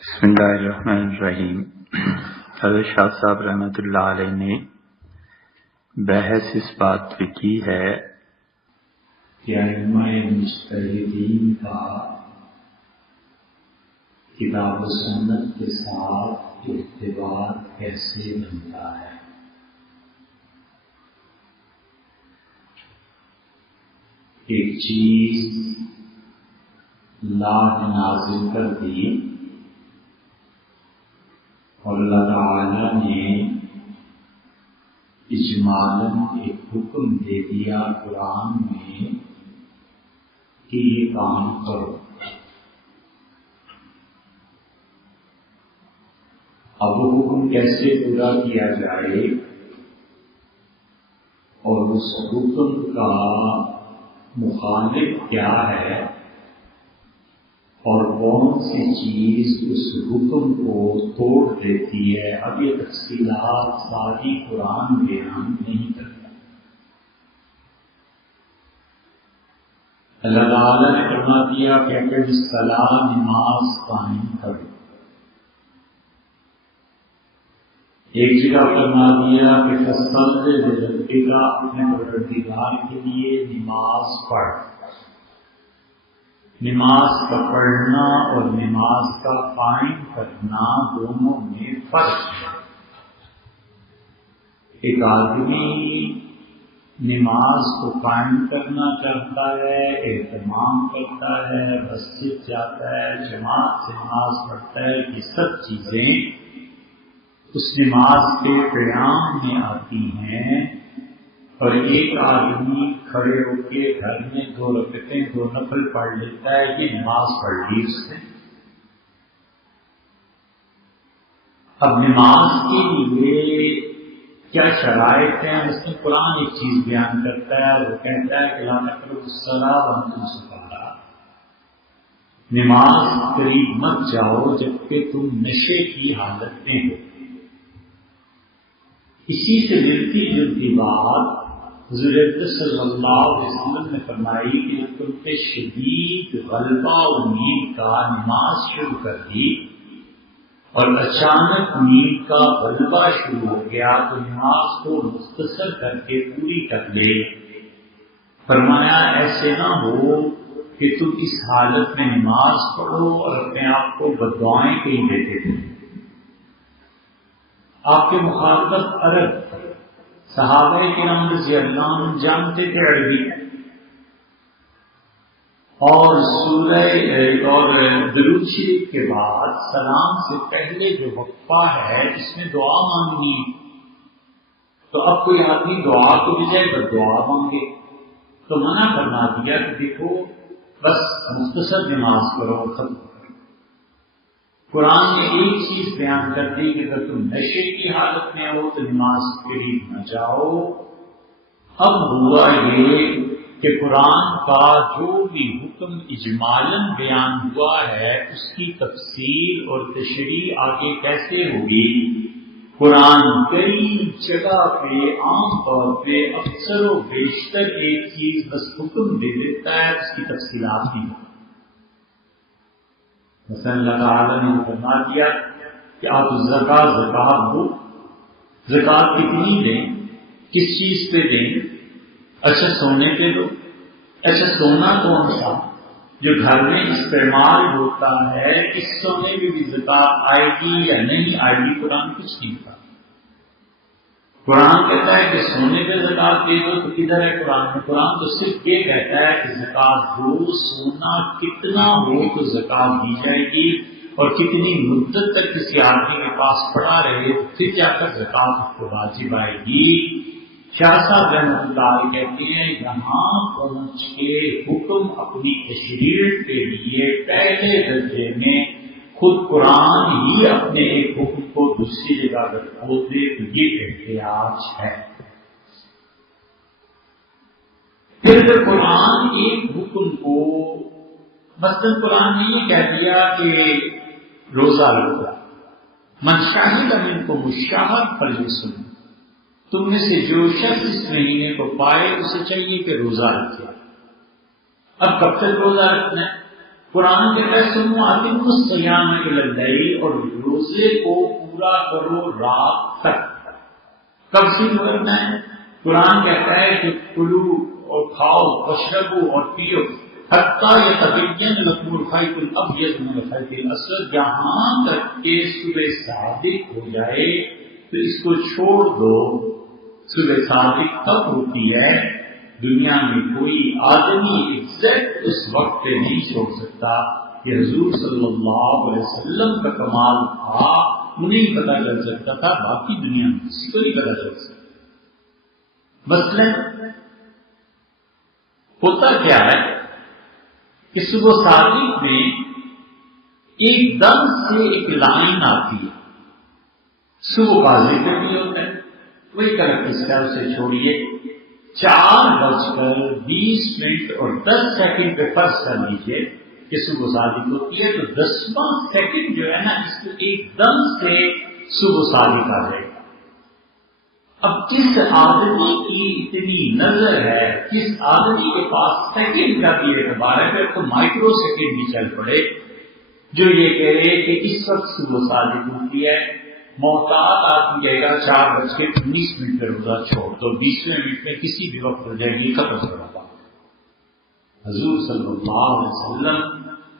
بسم اللہ الرحمن الرحیم۔ حضرت شاہ صاحب رحمۃ اللہ علیہ نے بحث اس بات پہ کی ہے کہ ائمہ مجتہدین کا کتاب و سنت کے ساتھ اعتبار کیسے بنتا ہے۔ ایک چیز اللہ نے نازل کر دی اور اللہ تعالی نے اجمالاً ایک حکم دے دیا قرآن میں کہ یہ کام کرو۔ اب وہ حکم کیسے پورا کیا جائے اور اس حکم کا مخالف کیا ہے اور کون سی چیز اس حکم کو توڑ دیتی ہے، اب یہ تفصیلات ساری قرآن بیان نہیں کرتا۔ اللہ تعالیٰ نے فرما دیا کہ اگر الصلاۃ نماز قائم کرو، ایک جگہ فرما دیا کہ فصل لربک اپنے پروردگار کے لیے نماز پڑھ۔ نماز کا پڑھنا اور نماز کا قائم کرنا دونوں میں فرق ہے۔ ایک آدمی نماز کو قائم کرنا چاہتا ہے، اہتمام کرتا ہے، مسجد جاتا ہے، جماعت سے نماز پڑھتا ہے، یہ سب چیزیں اس نماز کے قیام میں آتی ہیں۔ اور ایک آدمی کھڑے ہو کے گھر میں 2 رکعتیں 2 نفل پڑھ لیتا ہے، یہ نماز پڑھ لی اس نے۔ اب نماز کے لیے کیا شرائط ہیں، اس میں قرآن ایک چیز بیان کرتا ہے، وہ کہتا ہے کہ لا تقربوا الصلاۃ وانتم سکارى، نماز قریب مت جاؤ جبکہ تم نشے کی حالت میں ہو۔ اسی سے ملتی جلتی بات حضور صلی اللہ علیہ وسلم نے فرمائی کہ جب تم پہ شدید غلبہ اور نیند کا نماز شروع کر دی اور اچانک نیند کا غلبہ شروع ہو گیا تو نماز کو مختصر کر کے پوری کر لے۔ فرمایا ایسے نہ ہو کہ تم اس حالت میں نماز پڑھو اور اپنے آپ کو بددعائیں کہیں دیتے تھے۔ آپ کے مخاطب عرب صحابہ کرام رضی اللہ عنہ جانتے تھے عربی، اور سورہ اور درود شریف کے بعد سلام سے پہلے جو وقفہ ہے اس میں دعا مانگنی، تو اب کوئی آدمی دعا کو بجائے بس دعا مانگے تو منع فرما دیا کہ دیکھو بس مختصر نماز کرو ختم۔ قرآن نے ایک چیز بیان کر دی کہ اگر تم نشے کی حالت میں ہو تو نماز قریب نہ جاؤ۔ اب ہوا یہ کہ قرآن کا جو بھی حکم اجمالاً بیان ہوا ہے اس کی تفصیل اور تشریح آگے کیسے ہوگی۔ قرآن کئی جگہ پہ عام طور پہ اکثر و بیشتر ایک چیز بس حکم دے دیتا ہے، اس کی تفصیلات نہیں ہوتی۔ مثلا اللہ تعالیٰ نے فرما دیا کہ آپ زکوٰۃ دو، زکوٰۃ کتنی دیں، کس چیز پہ دیں؟ اچھا سونے پہ دو۔ اچھا سونا کون سا جو گھر میں استعمال ہوتا ہے، اس سونے میں بھی زکوٰۃ آئے گی یا نہیں آئے گی؟ قرآن کچھ نہیں کہا۔ قرآن کہتا ہے کہ سونے پہ زکوٰۃ دے دو، تو کدھر ہے قرآن میں؟ قرآن تو صرف یہ کہتا ہے کہ زکوٰۃ دو، سونا کتنا ہو تو زکوٰۃ دی جائے گی، اور کتنی مدت تک کسی آدمی کے پاس پڑا رہے پھر جا کر زکوٰۃ اس کو واجب آئے گی۔ شاہ صاحب رحمۃ اللہ کہتے ہیں یہاں پہنچ کے حکم اپنی تشریح کے لیے پہلے درجے میں خود قرآن ہی اپنے ایک حکم کو دوسری جگہ پر کھول دے تو یہ احتیاج ہے۔ پھر جب قرآن ایک حکم کو مثلا قرآن نے یہ کہہ دیا کہ روزہ رکھو، من شہد منکم الشہر فلیصم، تم میں سے جو شخص اس مہینے کو پائے اسے چاہیے کہ روزہ رکھے۔ اب کب تک روزہ رکھنا ہے؟ قرآن کہتا ہے سنو اتم الصیام الی اللیل، اور روزے کو پورا کرو رات تک۔ کب سے کرنا ہے؟ قرآن کہتا ہے کہ کلو اور کھاؤ واشربو اور پیو حتیٰ یتبین لکم الخیط الابیض من الخیط الاسود، یہاں تک کہ صبح صادق ہو جائے تو اس کو چھوڑ دو۔ صبح صادق تب ہوتی ہے، دنیا میں کوئی آدمی ایگزیکٹ اس وقت پہ نہیں چھوڑ سکتا کہ حضور صلی اللہ علیہ وسلم کا کمال تھا، انہیں پتہ چل سکتا تھا، باقی دنیا میں کسی کو نہیں پتہ چل سکتا۔ مثلاً ہوتا کیا ہے کہ صبح صادق میں ایک دم سے ایک لائن آتی ہے، صبح کا ذکر بھی ہوتا ہے، وہی طرح کس طرح سے چھوڑیے 4:20 اور 10 سیکنڈ پہ فرض کر لیجیے کہ صبح صادق ہوتی ہے، تو 10واں سیکنڈ جو ہے نا اس کو ایک دم سے صبح صادق آ جائے گا۔ اب جس آدمی کی اتنی نظر ہے، جس آدمی کے پاس سیکنڈ کا بھی اعتبار ہے، پھر تو مائکرو سیکنڈ بھی چل پڑے، جو یہ کہہ رہے کہ اس وقت صبح صادق ہوتی ہے، محتاط آدمی کہے گا 4:19 پہ روزہ چھوڑ تو 20ویں منٹ میں کسی بھی وقت ہو جائے گی، ختم ہو رہا۔ حضور صلی اللہ علیہ وسلم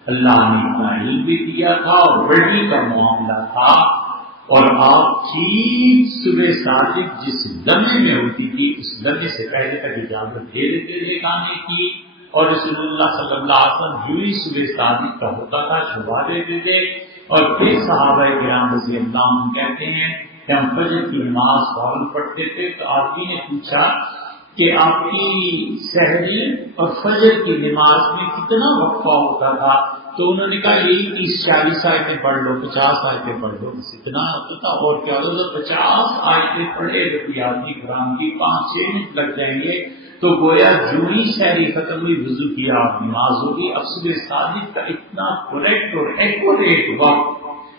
اللہ نے اتنا علم بھی دیا تھا اور وحی کا معاملہ تھا، اور آپ کی صبح صادق جس لمحے میں ہوتی تھی اس لمحے سے پہلے تک اجازت دے دیتے تھے کھانے کی، اور رسول اللہ صلی اللہ علیہ وسلم جو ہی صبح صادق کا ہوتا تھا چھپا دیتے تھے۔ اور پھر صحابہ کرام رضی اللہ عنہ کہتے ہیں کہ ہم فجر کی نماز فوراً پڑھتے تھے، تو آدمی نے پوچھا کہ آپ کی سحری اور فجر کی نماز میں کتنا وقفہ ہوتا تھا؟ تو انہوں نے کہا یہی 30-40 آیتیں پڑھ لو، 50 آیتیں پڑھ لو، بس اتنا ہوتا تھا۔ اور کیا ہوتا تھا؟ 50 آیتیں پڑھے تو کوئی آدمی قرآن کی 5-6 منٹ لگ جائیں گے، تو گویا جو ہی سحری ختم ہوئی وضو کیا اور نماز ہوگی۔ اب صبح صادق کا اتنا کریکٹ اور ایکوریٹ وقت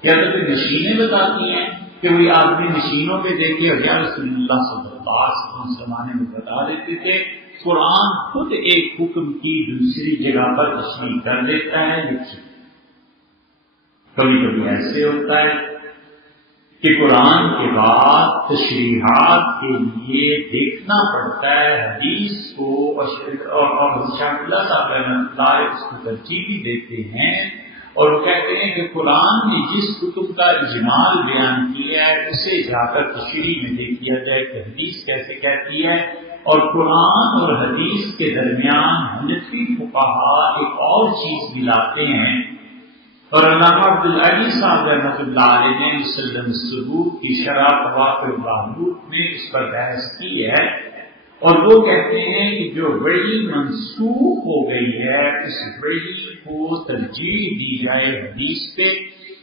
یا تو مشینیں بتاتی ہیں کہ وہی آدمی مشینوں پہ دیکھے، اور یا رسول اللہ صلی اللہ علیہ وسلم زمانے میں بتا دیتے تھے۔ قرآن خود ایک حکم کی دوسری جگہ پر تشریح کر دیتا ہے۔ لکھی کبھی کبھی ایسے ہوتا ہے کہ قرآن کے بعد تشریحات کے لیے دیکھنا پڑتا ہے حدیث کو، اور شاہ اللہ صاحب رحمۃ اللہ اس کو ترجیح بھی دیتے ہیں، اور وہ کہتے ہیں کہ قرآن نے جس کتب کا اجمال بیان کیا ہے اسے جا کر تشریح میں دیکھ لیا جائے کہ حدیث کیسے کہتی ہے۔ اور قرآن اور حدیث کے درمیان حنفی فقہا ایک اور چیز بھی لاتے ہیں، اور علامہ عبدالعلی صاحب رحمۃ اللہ علیہ نے مسلم الثبوت کی شرح قواعد الرحموت میں اس پر بحث کی ہے، اور وہ کہتے ہیں کہ جو وحی منسوخ ہو گئی ہے اس وحی کو ترجیح دی جائے حدیث پہ۔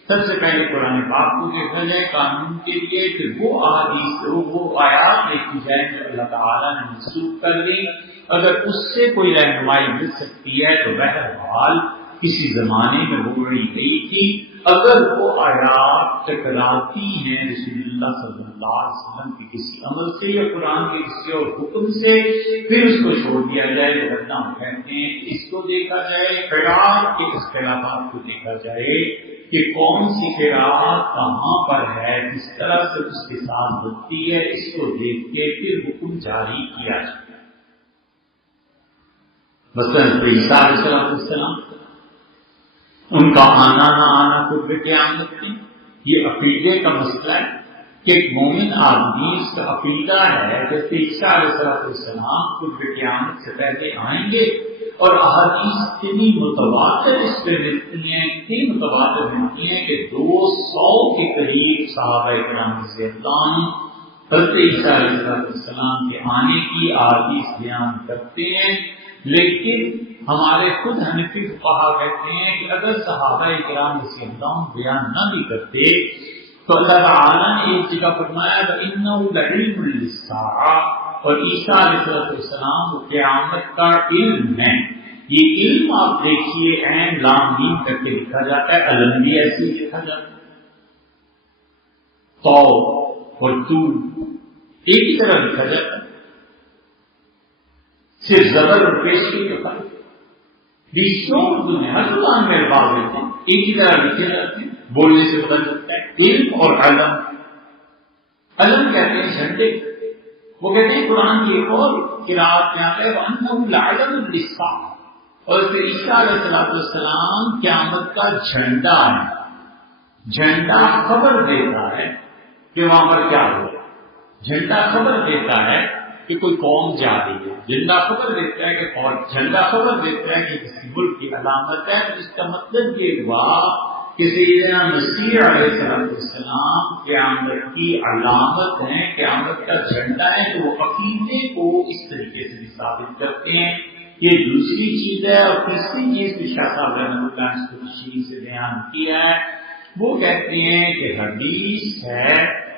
سب سے پہلے قرآن پاک کو دیکھا جائے قانون کے لیے، پھر وہ احادیث وہ آیات دیکھی جائے جو اللہ تعالیٰ نے منسوخ کر دی۔ اگر اس سے کوئی رہنمائی مل سکتی ہے تو بہرحال کسی زمانے میں وہ بڑی گئی تھی، اگر وہ آیات ٹکراتی ہیں رسول اللہ صلی اللہ علیہ وسلم کے کسی عمل سے یا قرآن کے کسی اور حکم سے، پھر اس کو چھوڑ دیا جائے۔ ورنہ کہتے ہیں اس کو دیکھا جائے، قرآن کے اختلافات کو دیکھا جائے کہ کون سی قرآن کہاں پر ہے، کس طرح سے اس کے ساتھ بنتی ہے، اس کو دیکھ کے پھر حکم جاری کیا جائے۔ مثلاً عیسیٰ علیہ السلام ان کا آنا نہ آنا قرب قیامت میں، یہ عقیدے کا مسئلہ ہے کہ ایک مومن آدمی اس کا عقیدہ ہے جیسے عیسیٰ علیہ السلام قرب قیامت سے پہلے آئیں گے، اور احادیث اتنی متواتر اس پہ ملتی ہیں، اتنی متواتر ملتی ہیں کہ 200 کے قریب صحابہ کرام رضی اللہ عنہ حضرت عیسیٰ علیہ السلام کے آنے کی احادیث بیان کرتے ہیں۔ لیکن ہمارے خود حنفی فقہا کہتے ہیں کہ اگر صحابہ کرام رضی اللہ عنہ بیان نہ بھی کرتے تو اللہ تعالیٰ نے ایک جگہ فرمایا وَإِنَّهُ لَعِلْمٌ لِلسَّاعَةِ، اور عیسیٰ علیہ السلام وہ قیامت کا علم ہے۔ یہ علم آپ دیکھیے عین لام میم کر کے لکھا جاتا ہے، علم بھی ایسے ہی لکھا جاتا ہے، تو اور تو ایک ہی طرح لکھا جاتا ہے، صرف زبر اور پیش کی فرق۔ دنیا ہر زبان میں الفاظ ہوتے ہیں، ایک ہی طرح لکھے جاتے ہیں، بولنے سے پتہ چلتا ہے۔ علم اور علم، علم کہتے ہیں جھنڈے، وہ کہتے ہیں قرآن کی ایک اور قرأت میں آتا ہے وَأَنَّهُ لَعَلَمٌ لِّلسَّاعَةِ، اور پھر عیسیٰ علیہ السلام قیامت کا جھنڈا ہے۔ جھنڈا خبر دیتا ہے کہ وہاں پر کیا ہو رہا ہے، جھنڈا خبر دیتا ہے کہ کوئی قوم جا رہی ہے، جھنڈا خبر دیتا ہے کہ جھنڈا خبر دیتا ہے کہ کسی ملک کی علامت ہے۔ تو اس کا مطلب یہ ہوا کہ سیدنا مسیح علیہ السلام قیامت کی علامت ہیں، قیامت کا جھنڈا ہے۔ تو وہ عقیدے کو اس طریقے سے بھی ثابت کرتے ہیں۔ یہ دوسری چیز ہے۔ اور تیسری چیز بھی شاہ صاحب رحمۃ اللہ نے اس کو تشریح سے بیان کیا ہے، وہ کہتے ہیں کہ حدیث ہے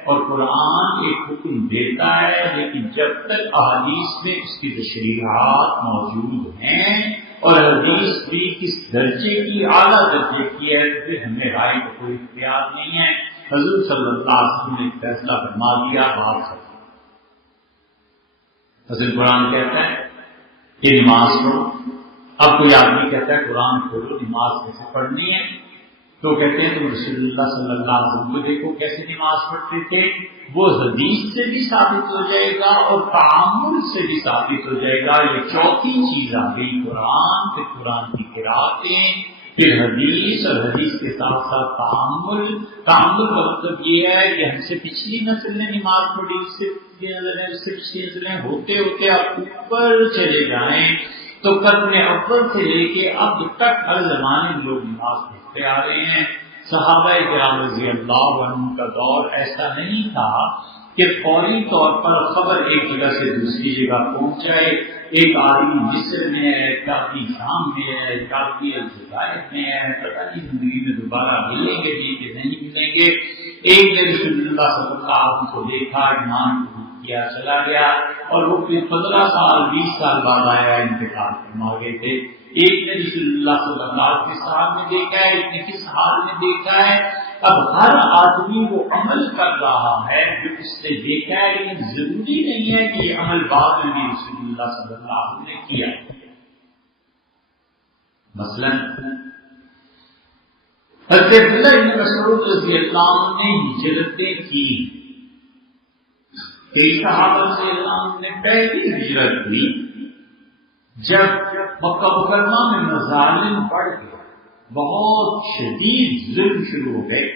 اور قرآن ایک حکم دیتا ہے، لیکن جب تک احادیث میں اس کی تشریحات موجود ہیں اور حدیث بھی کس درجے کی، اعلیٰ درجے کی ہے، تو پھر ہمیں رائے کا کوئی اختیار نہیں ہے۔ حضور صلی اللہ علیہ وسلم نے فیصلہ فرما دیا، بات ختم۔ حضرت قرآن کہتا ہے کہ نماز پڑھو۔ اب کوئی آدمی کہتا ہے قرآن کھولو، نماز کیسے پڑھنی ہے؟ تو کہتے ہیں تم رسول اللہ صلی اللہ علیہ وسلم کو دیکھو کیسے نماز پڑھتے تھے، وہ حدیث سے بھی ثابت ہو جائے گا اور تعامل سے بھی ثابت ہو جائے گا۔ یہ چوتھی چیز آ گئی، قرآن، پھر قرآن کی قرأتیں، پھر حدیث، اور حدیث کے ساتھ ساتھ تعامل۔ تعامل کا مطلب یہ ہے کہ ہم سے پچھلی نسل نے نماز پڑھی، اس سے پچھلی نسلیں ہوتے ہوتے آپ اوپر چلے جائیں تو قرن اول سے لے کے اب تک ہر زمانے میں لوگ نماز پڑھتے آ رہے ہیں۔ صحابہ کرام رضی اللہ عنہ کا دور ایسا نہیں تھا کہ فوری طور پر خبر ایک جگہ سے دوسری جگہ پہنچ جائے۔ ایک آدمی مصر میں ہے، ایک آدمی شام میں ہے، ایک آدمی الجزائر میں ہے، پتہ نہیں زندگی میں دوبارہ ملیں گے بھی کہ نہیں ملیں گے۔ ایک نے رسول اللہ صلی اللہ علیہ وسلم کو دیکھا، ایمان کیا، چلا گیا، اور وہ پھر 15 سال 20 سال بعد آیا، انتقال فرما گئے تھے۔ ایک نے رسول اللہ صلی اللہ علیہ وسلم کس حال میں دیکھا ہے، ایک نے کس حال میں دیکھا ہے۔ اب ہر آدمی وہ عمل کر رہا ہے جو اس نے دیکھا ہے، لیکن ضروری نہیں ہے کہ یہ عمل بعد میں بھی رسول اللہ صلی اللہ علیہ وسلم نے کیا۔ مثلا حضرت عبداللہ بن مسعود رضی اللہ عنہ نے ہجرتیں کی، کئی صحابہ رضی اللہ عنہ نے پہلی ہجرت کی جب مکہ مکرمہ میں مظالم بڑھ گئے، بہت شدید ظلم شروع ہو گئے،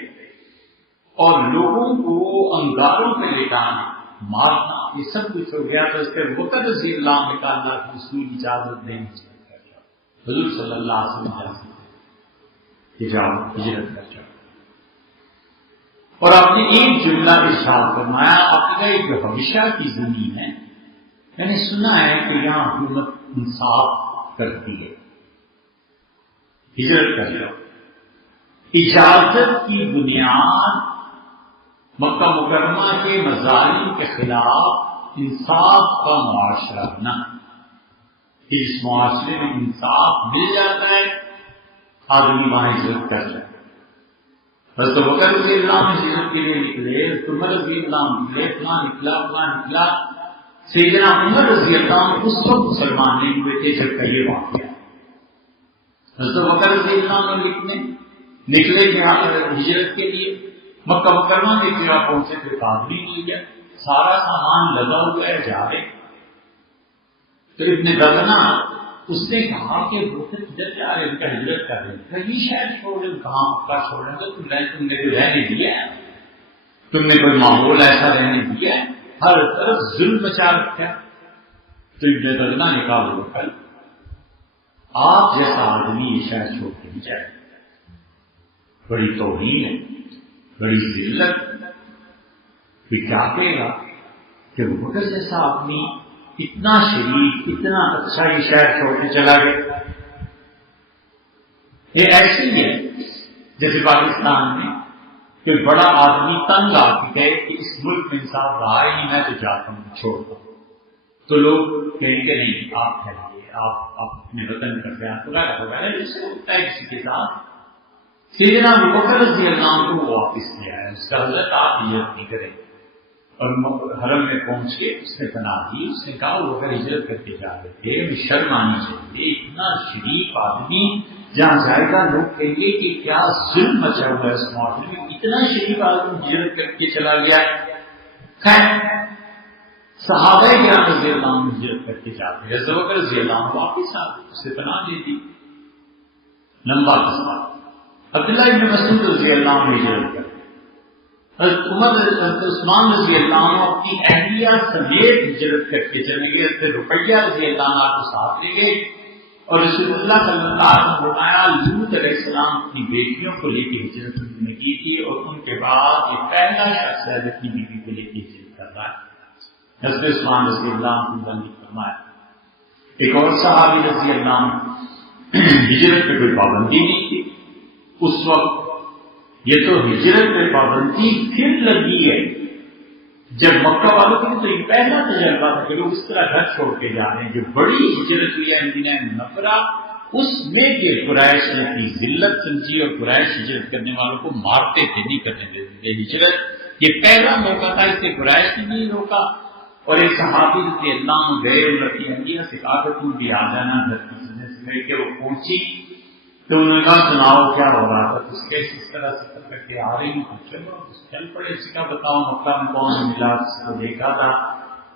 اور لوگوں کو انگاروں پہ لٹانا، مارنا، یہ سب کچھ ہو گیا۔ تو اس کے وقت رضی اللہ عنہ کا اللہ کی رسول اجازت دیں حضور صلی اللہ علیہ وسلم کہ جاؤ ہجرت کر جاؤ، اور آپ نے ایک جملہ ارشاد فرمایا، آپ نے کہا یہ جو حبشہ کی زمین ہے، میں نے سنا ہے کہ یہاں حکومت انصاف کرتی ہے، ہجرت کر جاؤ۔ اجازت کی بنیاد مکہ مکرمہ کے مظالم کے خلاف انصاف کا معاشرہ بنا، کہ جس معاشرے میں انصاف مل جاتا ہے آدمی وہاں ہجرت کر جائے۔ بس تو بکر رضی اللہ عنہ ہجرت کے لیے نکلے، عمر رضی اللہ عنہ نکلے، فلاں نکلا۔ سیدنا عمر رضی اللہ عنہ اس وقت مسلمان نہیں ہوئے تھے جب کا یہ واقعہ۔ حضرت بکر رضی اللہ عنہ نکلے ہجرت کے لیے، مکہ مکرمہ کی جگہ پہنچے پھر آدمی مل گیا، سارا سامان لگا ہوا ہے، جا رہے۔ تو ابن دغنہ اس نے کہا کہ وہ کدھر جا رہے، ان کا ہجرت کر رہے، کہیں شہر چھوڑ رہے، کہاں مکہ چھوڑ رہے، تم نے کوئی رہنے دیا ہے، تم نے کوئی ماحول ایسا رہنے دیا ہے، ہر طرف ظلم مچا رکھا۔ تو ابن دغنہ نے کہا وہ کل آپ جیسا آدمی یہ شہر چھوڑ کے نہیں جائے، بڑی توہین ہے، بڑی ذلت۔ پھر کیا کہے گا کہ وہ بکر جیسا آدمی اتنا شریف، اتنا اچھا یہ شہر چھوڑ کے چلا گیا۔ یہ ایسی ہے جیسے پاکستان میں کہ بڑا آدمی تنگ آ کے کہے کہ اس ملک میں انصاف رہا ہی نہیں، میں تو جاتا ہوں، چھوڑتا ہوں، تو لوگ کہیں گے نہیں آپ ٹھہریے، آپ اپنے وطن کا خیال وغیرہ جیسے ہوتا ہے کسی کے ساتھ۔ سیدنا ابو بکر رضی اللہ عنہ کو واپس لے آیا، اس کا حضرت آپ ہجرت نہیں کریں، اور حرم میں پہنچ کے اس نے پناہ دی. اس نے کہا وہ اگر ہجرت کر کے جا رہے تھے ہمیں شرم آنی چاہیے. اتنا شریف آدمی جہاں جائے گا لوگ کہیں گے کہ کیا ظلم مچا ہوا ہے اس معاشرے میں, اتنا شریف آدمی ہجرت کر کے چلا گیا ہے. خیر صحابہ کرام رضی اللہ عنہ ہجرت کر کے جاتے ہیں. حضرت بکر رضی اللہ عنہ واپس آ گئے, اسے پناہ دے دی. لمبا قصہ. عبداللہ ابن مسعود رضی اللہ عنہ ہجرت کر, حضرت عمر حضرت عثمان رضی اللہ عنہ اپنی اہلیہ سمیت ہجرت کر کے چلے گئے. حضرت رقیہ رضی اللہ عنہ کو ساتھ لے گئے اور رسول اللہ صلی اللہ علیہ وسلم فرمایا لوط علیہ السلام اپنی بیٹیوں کو لے کے ہجرت نے کی تھی اور ان کے بعد یہ پہلا شخص ہے اپنی بیوی کو لے کے ہجرت کر رہا ہے. حضرت عثمان رضی اللہ عنہ نے فرمایا. ایک اور صحابی رضی اللہ عنہ ہجرت پہ کوئی پابندی نہیں تھی اس وقت. یہ تو ہجرت پہ پابندی پھر لگی ہے جب مکہ والوں کے لیے تو یہ پہلا تجربہ تھا کہ لوگ اس طرح گھر چھوڑ کے جا رہے ہیں. جو بڑی ہجرت ہوئی ہے مدینہ منورہ اس میں کہ قریش نے اپنی ذلت سمجھی اور قریش ہجرت کرنے والوں کو مارتے تھے, نہیں کرنے دیتے تھے ہجرت. یہ پہلا موقع تھا, اس سے قریش نے نہیں روکا. اور ایک صحابی رضی اللہ عنہ گئے اور اپنی انگیاں سے کہا کہ تم بھی آ جانا گھر کی سے لے کے. وہ پہنچی تو انہوں نے کہا سناؤ کیا ہو رہا تھا. اس کے اس طرح سفر کر کے آ رہی ہوں. چلو چل پڑے. اس کا بتاؤ مکہ میں کون ملا جس کو دیکھا تھا.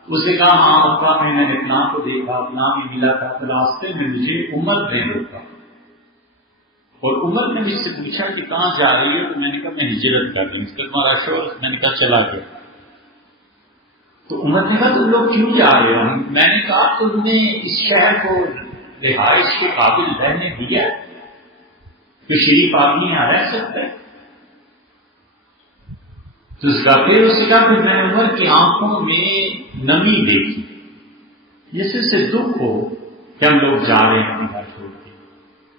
اس نے کہا ہاں مکہ میں نے فلاں کو دیکھا, فلاں بھی ملا تھا. تو راستے میں مجھے عمر نے روکا اور عمر نے مجھ سے پوچھا کہ کہاں جا رہی ہو. تو میں نے کہا میں ہجرت کر رہی ہوں. اس کا تمہارا شوہر؟ میں نے کہا چلا گیا. تو عمر نے کہا تم لوگ کیوں جا رہے ہو؟ میں نے کہا تم نے اس شہر کو رہائش کے قابل رہنے دیا کہ شریف آدمی یہاں رہ سکتا ہے. تو اس کا پھر میں نے عمر کی آنکھوں میں نمی دیکھی جیسے سے دکھ ہو کہ ہم لوگ جا رہے ہیں اپنے گھر چھوڑ کے.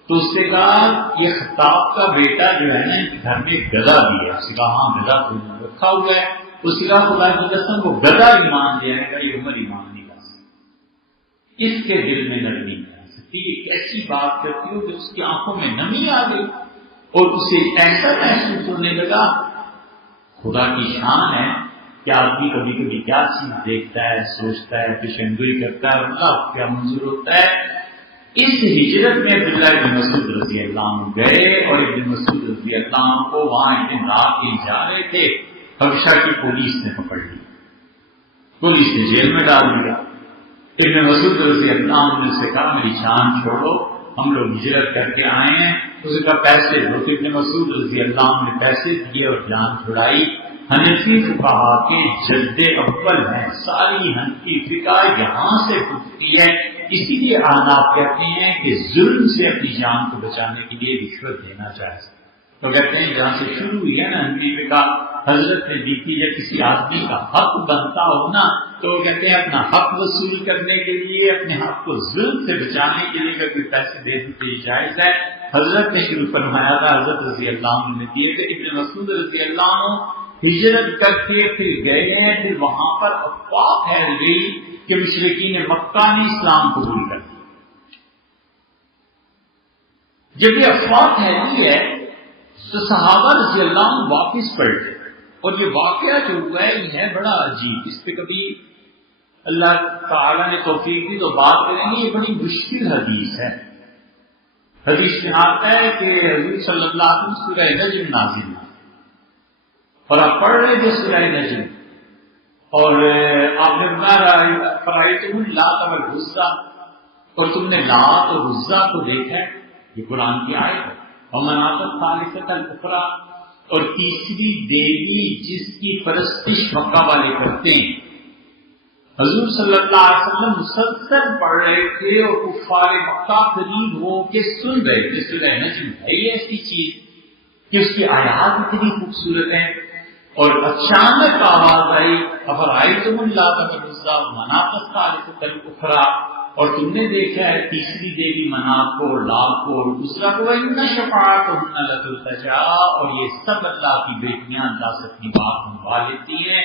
تو اس نے کہا یہ خطاب کا بیٹا جو ہے نا گھر میں گدا بھی ہے. اس نے کہا ہاں گدا تو رکھا ہوا ہے. اس نے کہا خدا کی قسم وہ گدا ایمان دے گا, یہ عمر ایمان نہیں لا سکتی. اس کے دل میں نرمی نہیں آ سکتی. ایک ایسی بات کرتی ہو کہ اس کی آنکھوں میں نمی آ گئی اور اسے ایسا محسوس ہونے لگا. خدا کی شان ہے کہ آدمی کبھی کبھی کیا چیز دیکھتا ہے, سوچتا ہے, پیشنگوئی کرتا ہے, اللہ کیا منظور ہوتا ہے. اس ہجرت میں عبداللہ ابن مسعود رضی اللہ عنہ گئے اور ابن مسعود رضی اللہ عنہ کو وہاں اعتماد کے جا رہے تھے. حبشہ کی پولیس نے پکڑ لی, پولیس نے جیل میں ڈال دیا. ابن مسعود رضی اللہ عنہ نے سے کہا میری جان چھوڑو, ہم لوگ ہجرت کر کے آئے ہیں. اس کا پیسے دو. ابن مسعود رضی اللہ عنہ نے پیسے دیے اور جان چھڑائی. حنفی فقہا کے جد اول ہیں, ساری حنفی فقہ یہاں سے گزری ہے. اسی لیے آناف کہتے ہیں کہ ظلم سے اپنی جان کو بچانے کے لیے رشوت دینا چاہیے. تو کہتے ہیں جہاں سے شروع ہوئی ہے نا حنفی فقہ, حضرت نے دی تھی جب کسی آدمی کا حق بنتا ہو نا تو وہ کہتے ہیں اپنا حق وصول کرنے کے لیے, اپنے حق کو ظلم سے بچانے کے لیے اگر کوئی پیسے دے تو یہ جائز ہے. حضرت نے شروع فرمایا تھا, حضرت رضی اللہ عنہ نے دیے تھے. ابن مسعود رضی اللہ عنہ ہجرت کر کے پھر گئے ہیں. پھر وہاں پر افواہ پھیل گئی کہ مشرکین مکہ نے اسلام قبول کر لیا. جب یہ افواہ پھیلی ہے تو صحابہ رضی اللہ عنہ واپس پلٹے اور یہ واقعہ جو ہوا ہے یہ ہے بڑا عجیب. اس پہ کبھی اللہ تعالیٰ نے توفیق دی تو بات کریں گے. یہ بڑی مشکل حدیث ہے. حدیث میں آتا ہے کہ حضور صلی اللہ علیہ وسلم سورہ نجم نازل ہوئی اور آپ پڑھ رہے تھے سورہ نجم اور آپ نے فرأیتم اللات والعزیٰ اور تم نے لات اور عزیٰ کو دیکھا ہے. یہ قرآن کی آیت ہے. اور مناۃ الثالثۃ الاخری, اور تیسری دیوی جس کی پرستش مکہ والے کرتے ہیں. حضور صلی اللہ علیہ وسلم مسلسل پڑھ رہے تھے اور کفار مکہ قریب ہو کے سن رہے تھے. سورہ نجم ہے یہ ایسی چیز کہ اس کی آیات اتنی خوبصورت ہیں اور اچانک آواز آئی افرأیتم اللات والعزیٰ ومناۃ الثالثۃ الاخری, اور تم نے دیکھا ہے تیسری دیوی منات کو اور لات کو اور دوسرا کو وَإِنَّ شَفَاعَتَهُنَّ لَتُرْتَجَىٰ, اور یہ سب اللہ کی بیٹیاں اللہ سے اپنی بات منوا لیتی ہیں.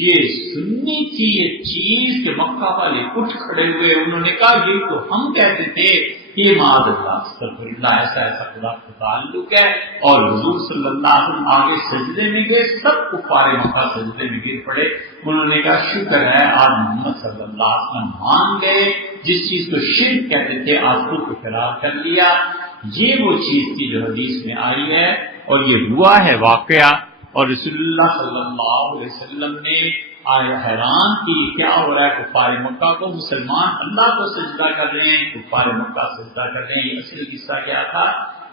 یہ سننی تھی یہ چیز کہ مکہ والے اٹھ کھڑے ہوئے. انہوں نے کہا یہ تو ہم کہتے تھے یہ معاذ اللہ استغفر اللہ ایسا ایسا خدا کا تعلق ہے. اور حضور صلی اللہ علیہ وسلم آگے سجدے میں گئے, سب کفار مکہ سجدے میں گر پڑے. انہوں نے کہا شکر ہے آج محمد صلی اللہ علیہ وسلم مان گئے, جس چیز کو شرک کہتے تھے آج خود کو فرار کر لیا. یہ وہ چیز تھی جو حدیث میں آئی ہے اور یہ ہوا ہے واقعہ. اور رسول اللہ صلی اللہ علیہ وسلم نے حیران کی کیا ہو رہا ہے, کفار مکہ کو مسلمان اللہ کو سجدہ کر رہے ہیں, کفار مکہ سجدہ کر رہے ہیں. اصل قصہ کیا تھا,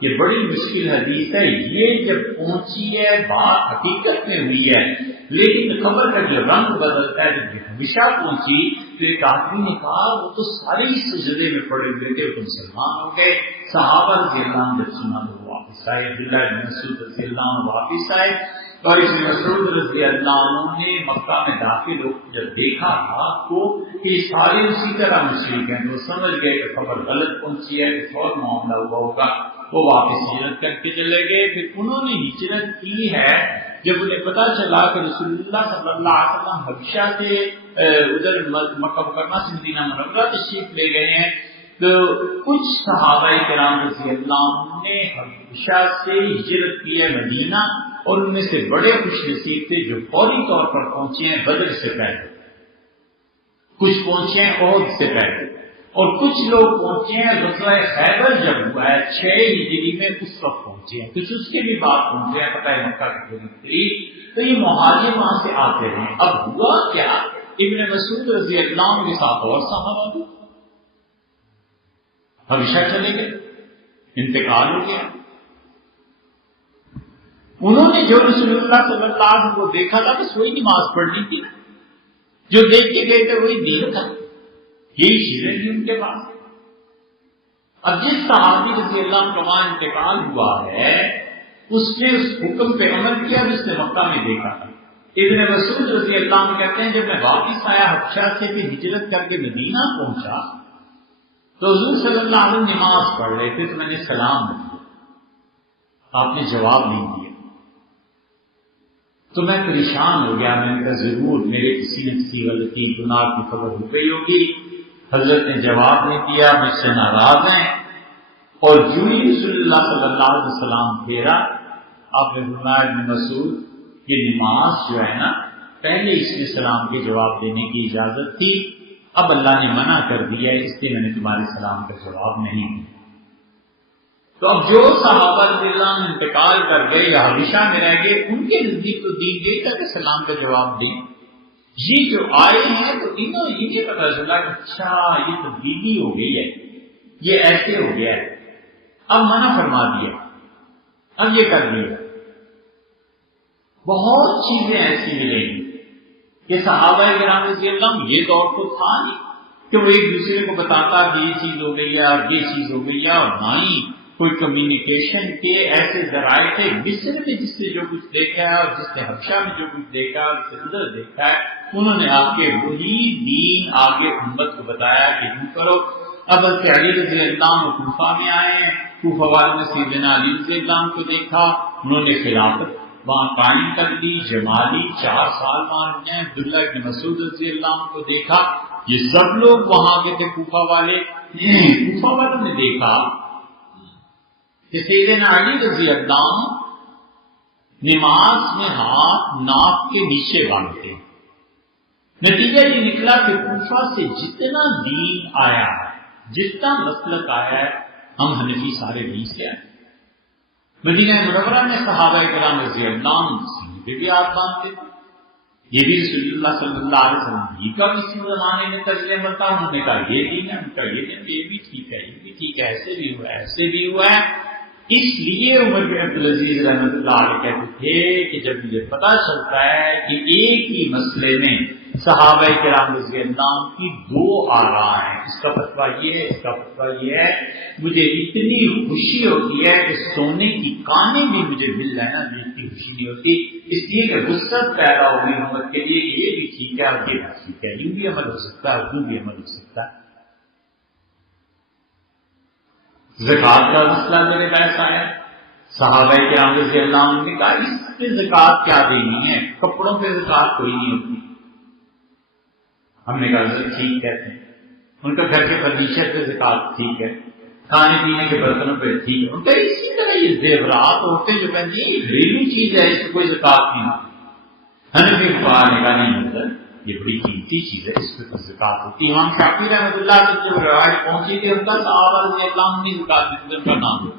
یہ بڑی مشکل حدیث ہے. یہ جب پہنچی ہے بات حقیقت میں ہوئی ہے, لیکن خبر کا جو رنگ بدلتا ہے, جب ہمیشہ پہنچی تو ایک آدمی نے کہا وہ تو سارے ہی سجدے میں پڑے ہوئے تھے, وہ تو مسلمان ہو گئے. صحابہ رضی اللہ عنہ جب سنا تو واپس آئے, عبداللہ بن مسعود رضی اللہ عنہ واپس آئے. اور اس مسعود رضی اللہ عنہ نے مکہ میں داخل ہو جب دیکھا رات کو کہ سارے اسی طرح مشرک ہیں, تو سمجھ گئے کہ خبر غلط پہنچی ہے, کہ اور معاملہ ہوا ہوگا. وہ واپس ہجرت کر کے چلے گئے. پھر انہوں نے ہجرت کی ہے جب انہیں پتا چلا کہ رسول اللہ صلی اللہ علیہ وسلم حبشہ سے ادھر مکہ مکرمہ سے مدینہ منورہ تشریف لے گئے ہیں, تو کچھ صحابہ کرام رضی اللہ عنہ نے حبشہ سے ہجرت کی ہے مدینہ, اور ان میں سے بڑے خوش نصیب تھے جو فوری طور پر پہنچے ہیں بدر سے پہلے, کچھ پہنچے ہیں عہد سے پہلے, اور کچھ لوگ پہنچے ہیں غزوہ خیبر جب ہوا ہے 6 ہجری میں, اس وقت پہنچے ہیں, کچھ اس کے بھی بعد پہنچے ہیں فتح مکہ کی تقریب. تو یہ مہاجر وہاں سے آتے ہیں. اب ہوا کیا, ابن مسعود رضی اللہ عنہ کے ساتھ اور صحابہ بھی ہمیشہ چلے گئے, انتقال ہو گیا. انہوں نے جو رسول اللہ صلی اللہ علیہ وسلم کو دیکھا تھا بس وہی نماز پڑھنی تھی, جو دیکھ کے گئے تھے وہی دین تھا, یہی چیزیں تھی ان کے پاس. اب جس صحابی رضی اللہ عنہ کا وہاں انتقال ہوا ہے اس نے اس حکم پہ عمل کیا جس نے مکہ میں دیکھا تھا. ابن مسعود رضی اللہ عنہ کہتے ہیں جب میں واپس آیا حبشہ سے پھر ہجرت کر کے مدینہ پہنچا تو حضور صلی اللہ علیہ وسلم نماز پڑھ رہے تھے, تو میں نے سلام دیا, آپ نے جواب نہیں دیا. تو میں پریشان ہو گیا, میں نے کہا ضرور میرے کسی نے کسی غلطی گناہ کی خبر ہو گئی ہوگی. حضرت نے جواب نہیں دیا, مجھ سے ناراض ہیں. اور جو ہی رسول اللہ صلی اللہ علیہ وسلم پھیرا, آپ نے فرمایا ابن مسعود یہ نماز جو ہے نا, پہلے اس میں سلام کے جواب دینے کی اجازت تھی, اب اللہ نے منع کر دیا ہے, اس لیے میں نے تمہارے سلام کا جواب نہیں دیا. تو اب جو صحابہ رضی اللہ عنہ انتقال کر گئے یا حبشہ میں رہ گئے, ان کے نزدیک تو دین یہی تھا کہ سلام کا جواب دیں. یہ جو آئے ہیں تو انہیں پتا چلا کہ اچھا یہ تبدیلی ہو گئی ہے, یہ ایسے ہو گیا ہے, اب منع فرما دیا, اب یہ کر لیا. بہت چیزیں ایسی ملیں گی کہ صحابہ کرام رضی اللہ عنہ یہ دور تو تھا نہیں کہ وہ ایک دوسرے کو بتاتا کہ یہ چیز ہو گئی ہے اور یہ چیز ہو گئی ہے, اور نہ ہی کوئی کمیونیکیشن کے ایسے ذرائع تھے. مصر میں جس نے جو کچھ دیکھا ہے اور جس نے حبشہ میں جو کچھ دیکھا ہے, جس نے ادھر دیکھا ہے, انہوں نے آ کے وہی دین آگے امت کو بتایا کہ یوں کرو. اب حضرت علی رضی اللہ عنہ کوفہ میں آئے ہیں, کوفہ والوں نے سیدنا علی رضی اللہ عنہ کو دیکھا, انہوں نے خلافت وہاں قائم کر دی, جمالی 4 سال وہاں رہے. عبداللہ بن مسعود رضی اللہ عنہ کو دیکھا, یہ سب لوگ وہاں کے تھے کوفہ والے. کوفہ والوں نے دیکھا کہ سیدنا علی رضی اللہ عنہ نماز میں ہاتھ ناک کے نیچے باندھتے. نتیجہ یہ نکلا کہ کوفہ سے جتنا دین آیا ہے, جتنا مسلک آیا ہے, ہم حنفی سارے نہیں سے آئے. مدینہ منورہ میں صحابہ کرام رضی اللہ عنہ سینے پہ بھی ہاتھ باندھتے تھے. یہ بھی رسول اللہ صلی اللہ علیہ وسلم ہی کا کسی زمانے میں ترجمہ تھا. انہوں نے کہا یہ دین ہے, ان کا یہ دین, یہ بھی ٹھیک ہے, یہ بھی ٹھیک ہے, ایسے بھی ہوا ہے, ایسے بھی ہوا ہے. اس لیے عمر بن عبدالعزیز رحمۃ اللہ علیہ کہتے تھے کہ جب مجھے پتا چلتا ہے کہ ایک ہی مسئلے میں صحابہ کرام رضی اللہ عنہ کی 2 آراء ہیں, اس کا فتویٰ یہ ہے, اس کا فتویٰ یہ ہے, مجھے اتنی خوشی ہوتی ہے کہ سونے کی کانیں بھی مجھے مل جائے نا, مجھے اتنی خوشی نہیں ہوتی. اس لیے کہ وسعت پیدا ہوگی امت کے لیے, یہ بھی ٹھیک ہے اور یہ بھی ٹھیک ہے, یوں بھی عمل ہو سکتا ہے, یوں بھی عمل ہو سکتا ہے. زکوٰۃ کا مسئلہ میرے پاس آیا, صحابہ کرام رضی اللہ عنہ نے کہا اس پہ زکوٰۃ کیا دینی ہے, کپڑوں پہ زکوٰۃ کوئی نہیں ہوتی. ہم نے کہا ٹھیک کہتے ہیں, ان کا گھر کے فرنیچر پہ زکوٰۃ ٹھیک ہے. کھانے پینے کے برتنوں پہ ٹھیک ہے، ان کا اسی طرح یہ زیورات عورتیں جو کہتی ہیں یہ گھریلو چیز ہے، اس کو کوئی زکات نہیں ہوتی. حنفی فقہا نے کہا نہیں حضرت یہ بڑی قیمتی چیز ہے، اس پہ تو زکات ہوتی ہے. امام شافعی رحمۃ اللہ سے جو روایت پہنچی تھی ان کا صحابہ رضی اللہ عنہم نے زکات دی، ان کا نام ہے.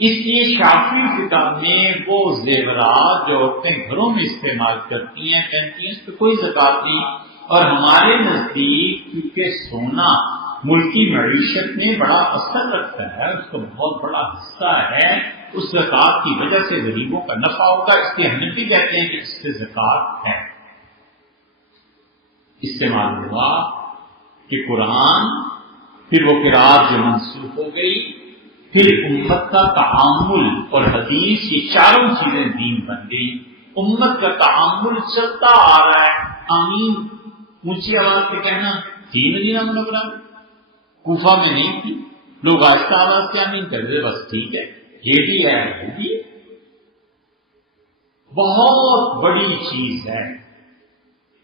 اس لیے شافعی فقہ میں وہ زیورات جو عورتیں گھروں میں استعمال کرتی ہیں پہنتی ہیں اس پہ کوئی زکات نہیں. اور ہمارے نزدیک کیونکہ سونا ملکی معیشت میں بڑا اثر رکھتا ہے، اس کا بہت بڑا حصہ ہے، اس زکات کی وجہ سے غریبوں کا نفع ہوگا، اس لیے حنفی کہتے ہیں کہ اس سے زکات ہے. اس سے معلوم ہوا کہ قرآن پھر وہ قرآت جو منسوخ ہو گئی، پھر امت کا تعامل اور حدیث یہ چاروں چیزیں دین بن گئی. امت کا تعامل چلتا آ رہا ہے. آمین اونچی آواز سے کہنا تھی مدینہ منورہ میں، کوفہ میں نہیں تھی. لوگ آہستہ آواز سے آمین کرتے بس ٹھیک ہے یہ بھی ہے وہ بھی. بہت بڑی چیز ہے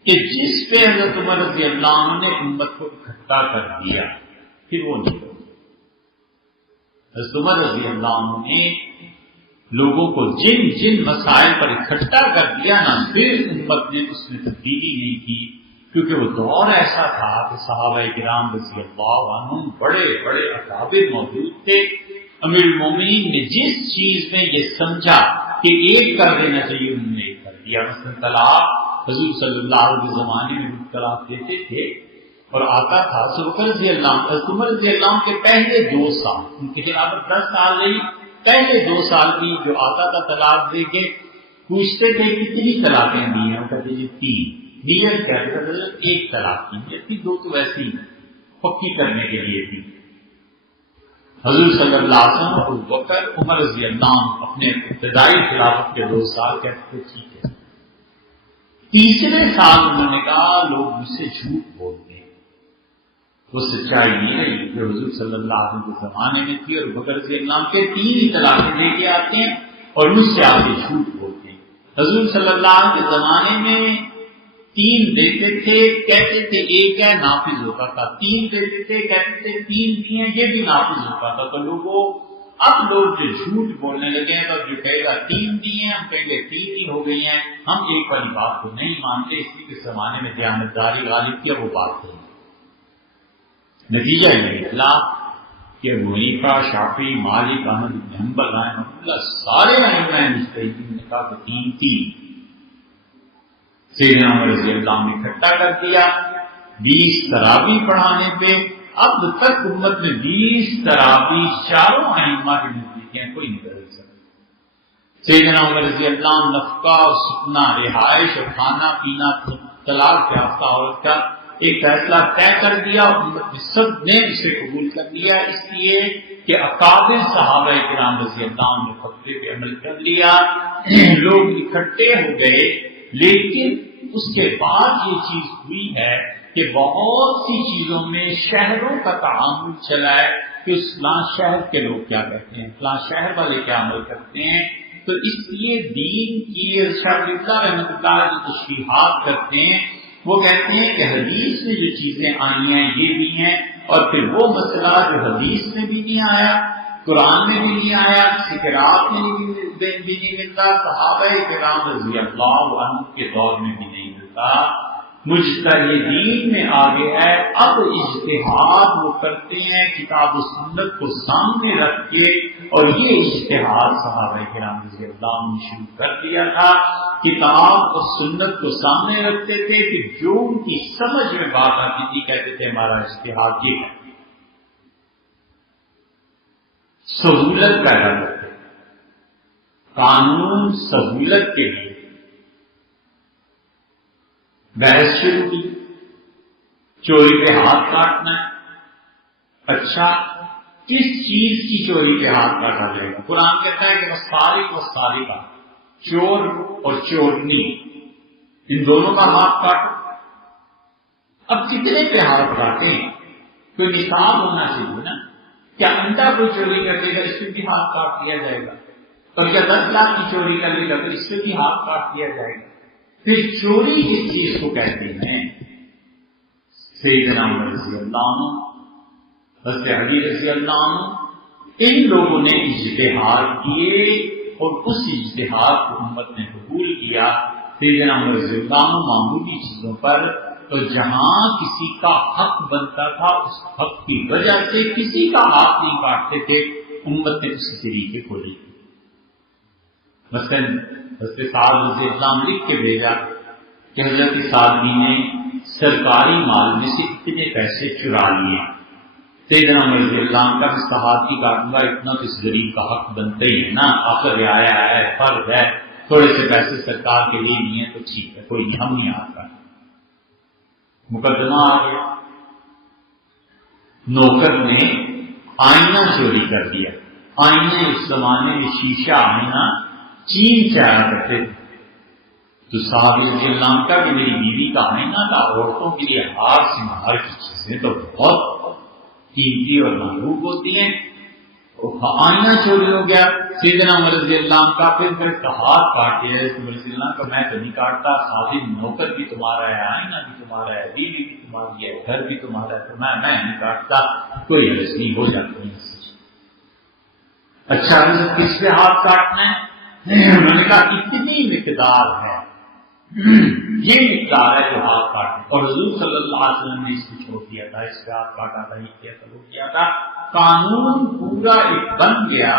کہ جس پہ حضرت عمر رضی اللہ عنہ نے امت کو اکٹھا کر دیا پھر وہ نہیں ہوگی. حضرت عمر رضی اللہ عنہ نے لوگوں کو جن جن مسائل پر اکٹھا کر دیا نا پھر امت نے اس میں تبدیلی نہیں کی، کیونکہ وہ دور ایسا تھا کہ صحابہ کرام رضی اللہ عنہم بڑے بڑے اکابر موجود تھے. امیر المومنین نے جس چیز میں یہ سمجھا کہ ایک کر دینا چاہیے انہوں نے ایک کر دیا. مثلا طلاق حضور صلی اللہ علیہ زمانے میں طلاق دیتے تھے اور آتا تھا ابوبکر رضی اللہ عنہ، عمر رضی اللہ عنہ کے پہلے 2 سال ان کی خلافت 10 سال رہی، پہلے 2 سال کی جو آتا تھا طلاق دے کے پوچھتے تھے کتنی طلاقیں دی ہیں، وہ کہتے جی 3. نیت کہتے تھے 1 طلاق کی نیت تھی، 2 تو ویسے ہی پکی کرنے کے لیے تھی. حضور صلی اللہ علیہ وسلم اور ابوبکر عمر رضی اللہ عنہ اپنے ابتدائی خلافت کے 2 سال کہتے تھے ٹھیک ہے. تیسرے سال انہوں نے کہا لوگ مجھ سے جھوٹ بولتے ہیں، وہ سچائی نہیں رہی جو حضور صلی اللہ علیہ وسلم کے زمانے میں تھی، اور بکر رضی اللہ عنہ کے 3 طلاقیں لے کے آتے ہیں اور مجھ سے آگے جھوٹ بولتے ہیں. حضور صلی اللہ علیہ وسلم کے زمانے میں 3 دیتے تھے کہتے تھے 1 ہے نافذ ہوتا تھا، 3 دیتے تھے کہتے تھے 3 بھی ہیں یہ بھی نافذ ہوتا تھا. تو لوگوں اب لوگ جو جھوٹ بولنے لگے ہیں تو اب جو کہے گا 3 دیے ہیں ہم کہیں گے 3 ہی ہو گئی ہیں، ہم ایک والی بات کو نہیں مانتے. اس لیے اس زمانے میں دیانتداری غالب کی وہ بات ہے. نتیجہ یہ نکلا کہ ابو حنیفہ، شافعی، مالک، احمد بن حنبل رحمہ اللہ سارے ائمہ مجتہدین نے کہا کہ 3 تھی. سیدنا عمر رضی اللہ عنہ نے اکٹھا کر دیا 20 تراویح پڑھانے پہ. اب تک امت میں 20 تراویح چاروں ائمہ کے نزدیک ہیں، کوئی نہیں بدل سکتا. سیدنا عمر رضی اللہ عنہ نفقہ اور سکنا، رہائش اور کھانا پینا طلاق یافتہ عورت کا ایک فیصلہ طے کر دیا، امت میں سب نے اسے قبول کر لیا. اس لیے کہ اکابر صحابہ کرام رضی اللہ عنہ نے فتوے پہ عمل کر لیا، لوگ اکٹھے ہو گئے. لیکن اس کے بعد یہ چیز ہوئی ہے کہ بہت سی چیزوں میں شہروں کا تعامل چلا ہے کہ اس فلاں شہر کے لوگ کیا کہتے ہیں، فلاں شہر والے کیا عمل کرتے ہیں. تو اس لیے دین کی شاہ رحمۃ اللہ جو تشریحات کرتے ہیں وہ کہتے ہیں کہ حدیث میں جو چیزیں آئی ہیں یہ بھی ہیں، اور پھر وہ مسئلہ جو حدیث میں بھی نہیں آیا، قرآن میں بھی نہیں آیا، ذکرات میں بھی نہیں ملتا، صحابہ کرام رضی اللہ عنہ کے دور میں بھی نہیں ملتا. مجتہدین میں آگے ہے. اب اجتہاد وہ کرتے ہیں کتاب و سنت کو سامنے رکھ کے، اور یہ اجتہاد صحابہ کرام رضی اللہ عنہ نے شروع کر دیا تھا. کتاب اور سنت کو سامنے رکھتے تھے کہ جو ان کی سمجھ میں بات آتی تھی کہتے تھے ہمارا اجتہاد یہ ہے. سہولت پیدا کرتے، قانون سہولت کے لیے بحث شروع کی. چوری پہ ہاتھ کاٹنا ہے، اچھا کس چیز کی چوری پہ ہاتھ کاٹا جائے گا؟ قرآن کہتا ہے کہ والسارق والسارقہ، چور اور چورنی ان دونوں کا ہاتھ کاٹو. اب کتنے پہ ہاتھ کاٹیں؟ کوئی نصاب ہونا چاہیے نا. کیا انڈا کوئی چوری کر دے گا اس پہ بھی ہاتھ کاٹ دیا جائے گا؟ اور کیا 10 لاکھ کی چوری کر لے گا تو اس پہ بھی ہاتھ کاٹ دیا جائے گا؟ پھر چوری کس چیز کو کہتے ہیں؟ سیدنا عمر رضی اللہ عنہ، حضرت علی رضی اللہ عنہ ان لوگوں نے اجتہاد کیے اور اس اجتہاد کو امت نے قبول کیا سیدنا عمر رضی اللہ عنہ معمولی چیزوں پر، تو جہاں کسی کا حق بنتا تھا اس حق کی وجہ سے کسی کا ہاتھ نہیں کاٹتے تھے، امت نے اسی طریقے کو لے. مثلاً حضرت سعد رضی اللہ عنہ لکھ کے بھیجا کہ حضرت سعدی نے سرکاری مال میں سے اتنے پیسے چرا لیے. سیدنا عمر رضی اللہ عنہ کا مستحاد کی کاٹوں گا، اتنا تو اس غریب کا حق بنتا ہی ہے نا، آخر آیا ہے فرض ہے، تھوڑے سے پیسے سرکار کے لیے نہیں ہے تو ٹھیک ہے، کوئی نہیں، ہم نہیں آتا. مقدمہ آ گیا، نوکر نے آئینہ چوری کر دیا. آئینے اس زمانے میں شیشہ آئینہ چین سے آیا کرتے تھے. تو صاحب رضی اللہ عنہ کا کہ میری بیوی کا آئینہ تھا، عورتوں کے لیے ہار سنہار کی چیزیں تو بہت قیمتی اور محبوب ہوتی ہیں. آئینہ چوری ہو گیا. سیدنا عمر رضی اللہ عنہ کا پھر اس کا ہاتھ کاٹ دیا. عمر رضی اللہ عنہ کا میں تو نہیں کاٹتا، خادم نوکر بھی تمہارا ہے، آئینہ بھی تمہارا ہے، بیوی بھی تمہاری ہے، گھر بھی تمہارا ہے، تو میں نہیں کاٹتا، کوئی حرج نہیں، ہو جاتی ہے. اچھا کس پہ ہاتھ کاٹنا ہے؟ انہوں نے کہا اتنی مقدار ہے، یہ مقدار ہے جو ہاتھ کاٹنا. اور حضور صلی اللہ علیہ وسلم نے اس کو چھوڑ دیا تھا، اس پہ ہاتھ کاٹا تھا، یہ کیا وہ کیا تھا. قانون پورا ایک بن گیا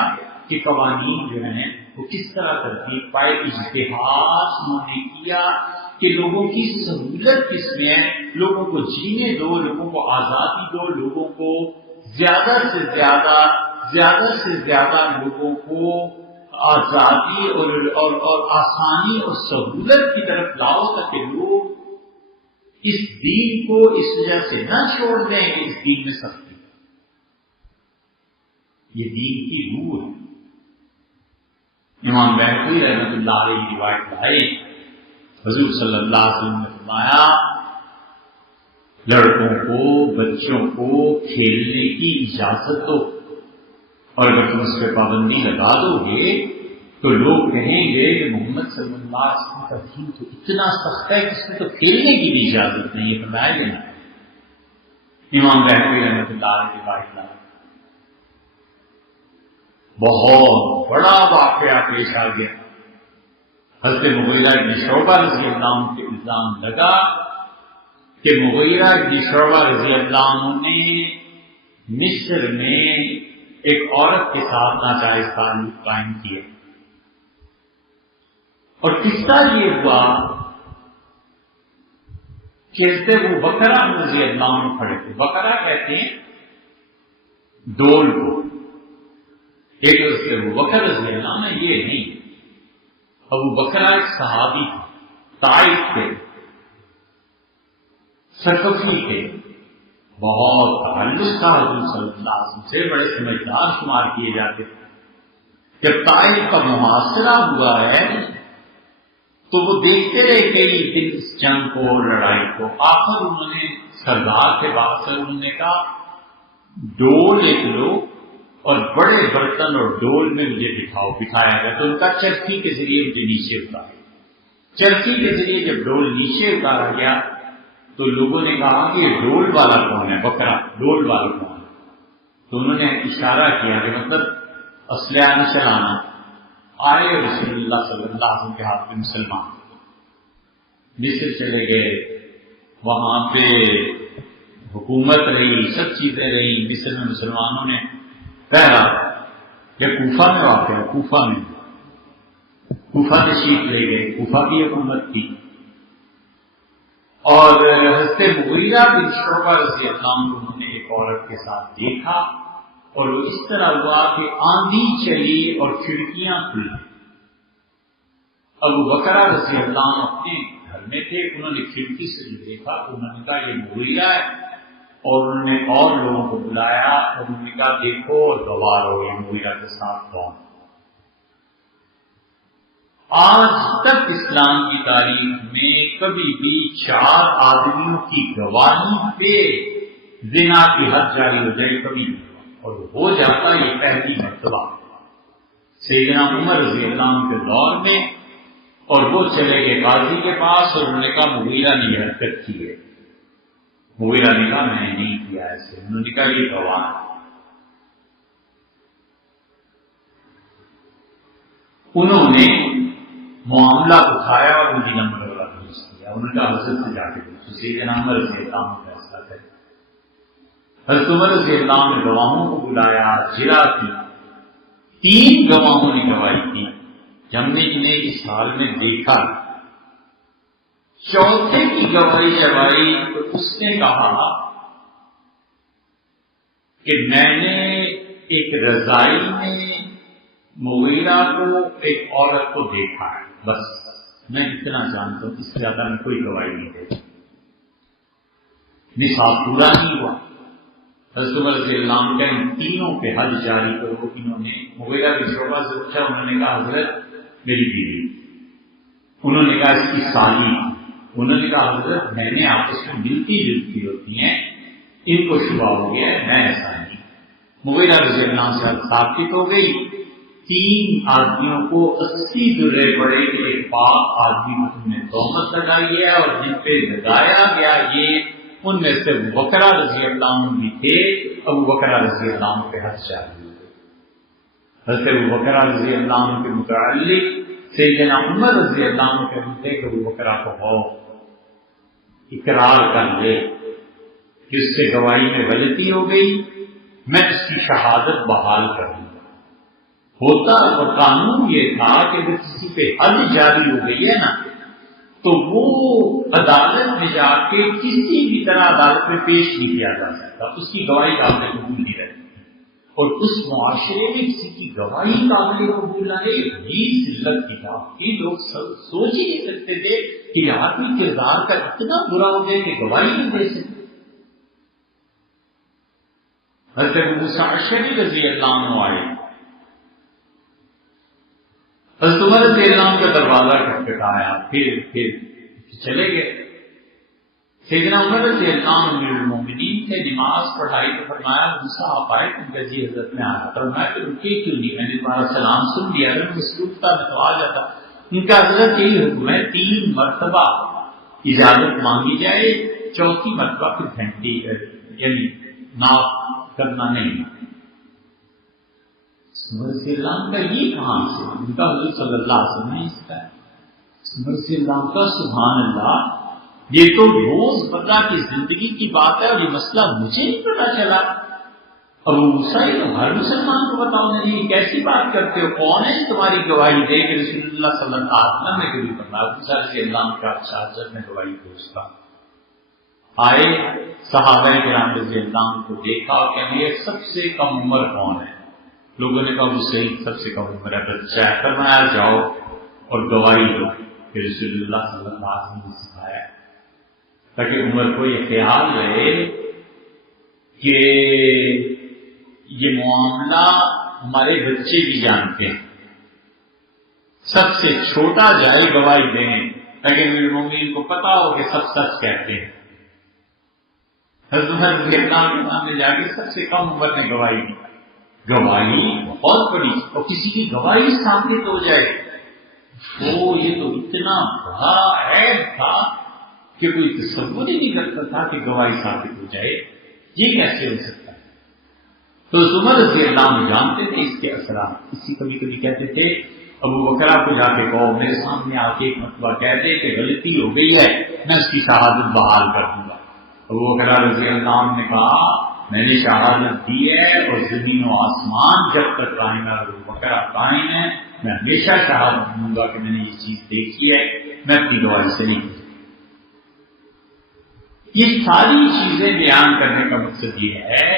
کہ قوانین جو ہیں وہ کس طرح ترتیب پائے. اجتہاد انہوں نے کیا کہ لوگوں کی سہولت کس میں ہے، لوگوں کو جینے دو، لوگوں کو آزادی دو، لوگوں کو زیادہ سے زیادہ لوگوں کو آزادی اور آسانی اور سہولت کی طرف لاؤ تاکہ لوگ اس دین کو اس وجہ سے نہ چھوڑ دیں کہ اس دین میں سختی. یہ دین کی روح ہے. امام بہقی رحمۃ اللہ علیہ روایت لائے، حضور صلی اللہ علیہ وسلم نے فرمایا لڑکوں کو بچوں کو کھیلنے کی اجازت دو، اور اگر تم اس پہ پابندی لگا دو گے تو لوگ کہیں گے کہ محمد صلی اللہ علیہ وسلم کا دین تو اتنا سخت ہے کہ اس میں تو کھیلنے کی بھی اجازت نہیں ہے. فرمایا گیا نا. امام بہقی رحمۃ اللہ علیہ روایت لائے. بہت بڑا واقعہ پیش آ گیا. حضرت مغیرہ بن شعبہ رضی اللہ عنہ کے الزام لگا کہ مغیرہ بن شعبہ رضی اللہ عنہ نے مصر میں ایک عورت کے ساتھ ناجائز تعلق قائم کیے. اور قصہ یہ ہوا کہ وہ بکرا رضی اللہ عنہ کھڑے تھے. بکرا کہتے ہیں ڈول کو. ایک سے ابو بکر رضی اللہ عنہ، یہ نہیں. ابو بکرا ایک صحابی تھا، طائف کے ثقفی کے، بہت تعلق تھا حضور صلی اللہ علیہ وسلم سے، بڑے سمجھدار شمار کیے جاتے تھے. جب طائف کا محاصرہ ہوا ہے تو وہ دیکھتے رہے کئی دن اس جنگ کو، لڑائی کو. آخر انہوں نے سردار کے بعد سے انہوں نے کہا ڈول ایک لو اور بڑے برتن اور ڈول میں مجھے بٹھایا گیا. تو ان کا چرخی کے ذریعے مجھے نیچے اتارا. چرخی کے ذریعے جب ڈول نیچے اتارا گیا تو لوگوں نے کہا کہ یہ ڈول والا کون ہے، بکرا ڈول والا کون ہے. تو انہوں نے اشارہ کیا کہ مطلب اسلحہ نہ چلانا. آئے رسول اللہ صلی اللہ علیہ وسلم کے ہاتھ میں مسلمان مصر چلے گئے. وہاں پہ حکومت رہی، سب چیزیں رہی. مصر میں مسلمانوں نے پہلا کہ کوفہ میں واقع ہے، کوفہ تشریف لے گئے. کوفہ کی حکومت تھی. اور حضرت مغیرہ بن شعبہ رضی اللہ عنہ انہوں نے ایک عورت کے ساتھ دیکھا اور وہ اس طرح ہوا کہ آندھی چلی اور کھڑکیاں کھلی. ابو بکر رضی اللہ عنہ اپنے گھر میں تھے. انہوں نے کھڑکی سے جو دیکھا تو انہوں نے کہا یہ مغیرہ ہے. اور انہوں نے اور لوگوں کو بلایا اور انہوں نے کہا دیکھو اور گواہ رہو یہ مغیرہ کے ساتھ کون. آج تک اسلام کی تاریخ میں کبھی بھی 4 آدمیوں کی گواہی پہ زنا کی حد جاری ہو جائے کبھی نہیں، اور ہو جاتا یہ پہلی مرتبہ سیدنا عمر رضی اللہ عنہ کے دور میں. اور وہ چلے گئے قاضی کے پاس اور انہوں نے کہا مغیرہ نے یہ حرکت کی ہے. مغیرہ نے کہا میں نے نہیں کیا ایسے. انہوں نے کہا یہ گواہ. انہوں نے معاملہ اٹھایا اور مدینہ منورہ بھیج دیا. انہوں نے کہا حضرت سے جا کے پوچھو سیدنا عمر رضی اللہ عنہ فیصلہ کرے. حضرت عمر رضی اللہ عنہ نے گواہوں کو بلایا، جرا کی. 3 گواہوں نے گواہی کی کہ ہم نے انہیں اس حال میں دیکھا. چوتھے کی گواہی جب آئی تو اس نے کہا کہ میں نے ایک رضائی میں مغیرہ کو ایک عورت کو دیکھا ہے، بس میں اتنا جانتا ہوں، اس سے زیادہ میں کوئی گواہی نہیں دے. نصاب پورا نہیں ہوا. حضرت عمر رضی اللہ عنہ کا ان تینوں پہ حد جاری کرو. انہوں نے مغیرہ کی شعبہ سے پوچھا، انہوں نے کہا حضرت میری بیوی. انہوں نے کہا اس کی سالی. انہوں نے کہا حضرت میں نے آپس میں ملتی جلتی ہوتی ہیں، ان کو شبہ ہو گیا ہے، میں ایسا نہیں. مغیرہ رضی اللہ عنہ سے ثابت ہو گئی. 3 آدمیوں کو 80 درے پڑے کہ ایک پاک آدمی کو تم نے تہمت لگائی ہے، اور جن پہ لگایا گیا یہ ان میں سے ابو بکر رضی اللہ عنہ بھی تھے. ابو بکر رضی اللہ عنہ پہ حد جاری ہو گئی. حضرت ابو بکر رضی اللہ عنہ کے متعلق سیدنا عمر رضی اللہ عنہ کے مدعے کہ ابو بکر کو ہو اقرار کر لے کہ اس سے گواہی میں غلطی ہو گئی، میں اس کی شہادت بحال کر دوں. ہوتا اور قانون یہ تھا کہ اگر کسی پہ حد جاری ہو گئی ہے نا تو وہ عدالت میں جا کے کسی بھی طرح عدالت میں پیش نہیں کیا جا سکتا، اس کی گواہی قابل قبول نہیں رہتی. اور اس معاشرے میں کسی کی گواہی قابل قبول نہ رہے یہ ذلت کی بات تھی. لوگ سوچ ہی نہیں سکتے تھے کہ آدمی کردار کا اتنا برا ہو جائے کہ گواہی نہیں دے سکتے. حضرت ابو موسیٰ اشعری رضی اللہ عنہ آئے. حضرت عمر رضی اللہ عنہ کا دروازہ کھٹکھٹایا، پھر چلے گئے. سیدنا عمر رضی اللہ عنہ امیر المومنین تھے، نماز پڑھائی تو فرمایا موسیٰ آپ آئے. تم کہ جی حضرت میں آیا. فرمایا کہ رکے کیوں نہیں؟ میں نے تمہارا سلام سن لیا، اگر مصروف تھا میں تو آ جاتا. ان کا حضرت یہی حکم ہے 3 مرتبہ اجازت مانگی جائے، 4تھی مرتبہ پھر گھنٹی یعنی ناف کرنا نہیں. رضی اللہ عنہ کا یہ کہاں سے؟ ان کا حضور صلی اللہ علیہ وسلم نے سکھایا. رضی اللہ عنہ کا سبحان اللہ، یہ تو روز پتہ کی زندگی کی بات ہے، اور یہ مسئلہ مجھے نہیں پتا چلا. ابو موسیٰ تو ہر مسلمان کو بتاؤ نہیں، کیسی بات کرتے ہو؟ کون ہے تمہاری گواہی دے کہ رسول اللہ صلی اللہ علیہ وسلم نے کبھی فرمایا. ابو موسیٰ رضی اللہ عنہ کا شہادت میں گواہی پوچھتا. آئے صحابہ کرام رضی اللہ عنہ کو دیکھا اور کہنے لگے سب سے کم عمر کون ہے؟ لوگوں نے کہا ابو سعید سب سے کم عمر ہے. بچہ ہے. فرمایا جاؤ اور گواہی دو کہ رسول اللہ صلی اللہ علیہ وسلم نے سکھایا، تاکہ عمر کو یہ خیال رہے کہ یہ معاملہ ہمارے بچے بھی جانتے ہیں. سب سے چھوٹا جائے گواہی دیں تاکہ امیر المومنین کو پتا ہو کہ سب سچ کہتے ہیں. حضرت عمر رضی اللہ عنہ کے سامنے جا کے سب سے کم عمر نے گواہی دی. گواہی بہت بڑی، اور کسی کی گواہی ثابت ہو جائے تو یہ تو اتنا بڑا عیب تھا کہ کوئی تصور ہی نہیں کرتا تھا کہ گواہی ثابت ہو جائے. یہ کیسے ہو سکتا ہے؟ تو عمر رضی اللہ عنہ جانتے تھے اس کے اثرات. اسی کبھی کبھی کہتے تھے ابو بکر کو جا کے کہو میرے سامنے آ کے ایک مرتبہ کہہ دے کہ غلطی ہو گئی ہے، میں اس کی شہادت بحال کر دوں گا. ابو بکر رضی اللہ عنہ نے کہا میں نے شہادت دی ہے، اور زمین و آسمان جب تک قائم ہے ابو بکر قائم ہے، میں ہمیشہ شہادت دوں گا کہ میں نے یہ چیز دیکھی ہے، میں اپنی گواہی سے نہیں. یہ ساری چیزیں بیان کرنے کا مقصد یہ ہے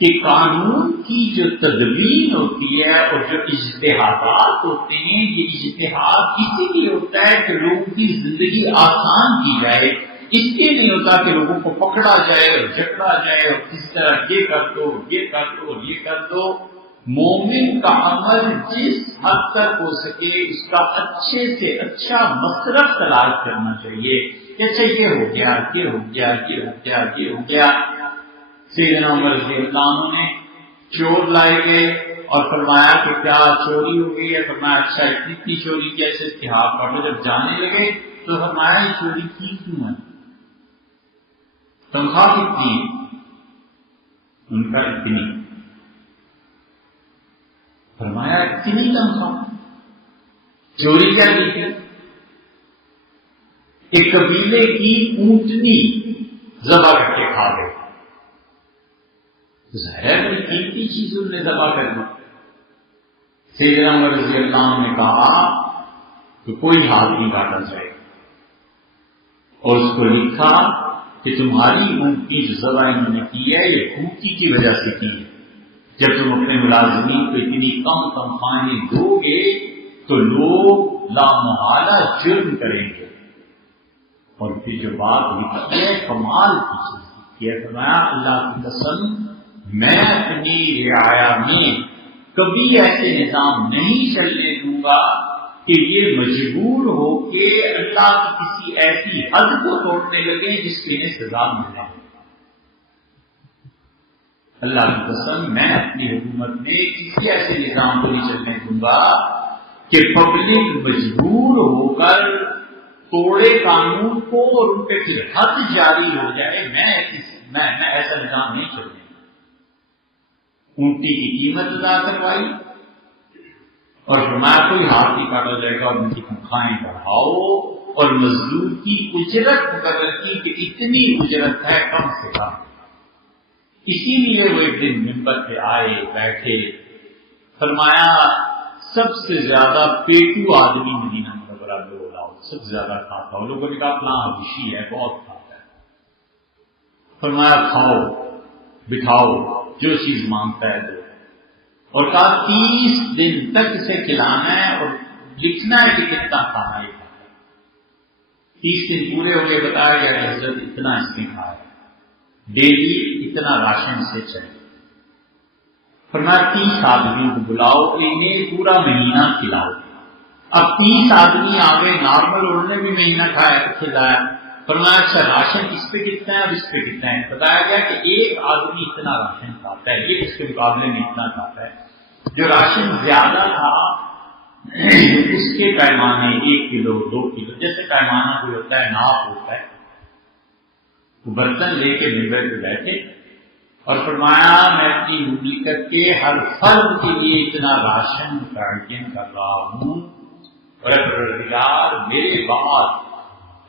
کہ قانون کی جو تدوین ہوتی ہے اور جو اجتہادات ہوتے ہیں، یہ اجتہاد اسی لیے ہوتا ہے کہ لوگوں کی زندگی آسان کی جائے. اس لیے نہیں ہوتا کہ لوگوں کو پکڑا جائے اور جکڑا جائے اور کسی طرح یہ کر دو یہ کر دو یہ کر دو. مومن کا عمل جس حد تک ہو سکے اس کا اچھے سے اچھا مصرف تلاش کرنا چاہیے. اچھا یہ ہو گیا یہ ہو گیا یہ ہو گیا یہ ہو گیا. سیدنا عمر رضی اللہ عنہ نے چور لائے گئے اور فرمایا کہ کیا چوری ہو گئی ہے؟ فرمایا اچھا اتنی چوری کی ایسے اتحاد پڑھو. جب جانے لگے تو فرمایا یہ چوری کی کیوں ہے؟ تنخواہ کتنی؟ ان کا اتنی. فرمایا اتنی تنخواہ؟ چوری کیا کی تھی؟ ایک قبیلے کی اونٹنی ذبح کر کے کھا گئے. ظاہر بڑی قیمتی چیز انہوں نے ذبح کر دی. سیدنا عمر رضی اللہ عنہ نے کہا کہ کوئی ہاتھ نہیں کاٹا جائے، اور اس کو لکھا کہ تمہاری اونٹنی جو ذبح انہوں نے کی ہے یہ کھوٹی کی وجہ سے کی ہے. جب تم اپنے ملازمین کو اتنی کم تنخواہیں دو گے تو لوگ لامحالہ جرم کریں گے. اور پھر جو بات لکھی ہے کمال کی چیز یہ فرمایا اللہ کی قسم میں اپنی رعایا میں کبھی ایسے نظام نہیں چلنے دوں گا کہ یہ مجبور ہو کہ اللہ کی کسی ایسی حد کو توڑنے لگے جس کی انہیں سزا مل جائے. اللہ کی قسم میں اپنی حکومت میں کسی ایسے نظام کو نہیں چلنے دوں گا کہ پبلک مجبور ہو کر توڑے قانون کو اور ان پہ پھر حد جاری ہو جائے. میں ایسا نظام نہیں چلنے. اونٹی کی قیمت ادا کروائی اور فرمایا کوئی ہاتھ نہیں کاٹا جائے گا اور ان کی تنخواہیں بڑھاؤ اور مزدور کی اجرت مقرر کی کہ اتنی اجرت ہے کم سے کم. اسی لیے وہ ایک دن ممبر پہ آئے بیٹھے فرمایا سب سے زیادہ پیٹو آدمی مدینہ منورہ میں ہو رہا سب سے زیادہ کھاتا ہو. لوگوں نے کہا فلاں حبشی ہے بہت کھاتا ہے. فرمایا کھاؤ بٹھاؤ جو چیز مانگتا ہے دو. اور کہا 30 دن تک اسے کھلانا ہے اور لکھنا ہے کہ کتنا کھانا ہے. 30 دن پورے ہو گئے بتایا گیا کہ حضرت اتنا اس نے کھایا ڈیلی اتنا راشن سے چلے. فرمایا 30 آدمیوں کو بلاؤ انہیں پورا مہینہ کھلاؤ. اب 30 آدمی آ گئے نارمل انہوں نے بھی مہینہ کھلایا. فرمایا اچھا راشن اس پہ کتنا ہے اور اس پہ کتنا ہے. بتایا گیا کہ ایک آدمی اتنا راشن کھاتا ہے یہ اس کے مقابلے میں اتنا کھاتا ہے. جو راشن زیادہ تھا اس کے پیمانے 1 کلو 2 کلو جیسے پیمانہ جو ہوتا ہے ناپ ہوتا ہے. وہ برتن لے کے ممبر پہ بیٹھے اور فرمایا میں اپنی مملکت کے ہر فرد کے لیے اتنا راشن متعین کر رہا ہوں اور پروردگار میرے بعد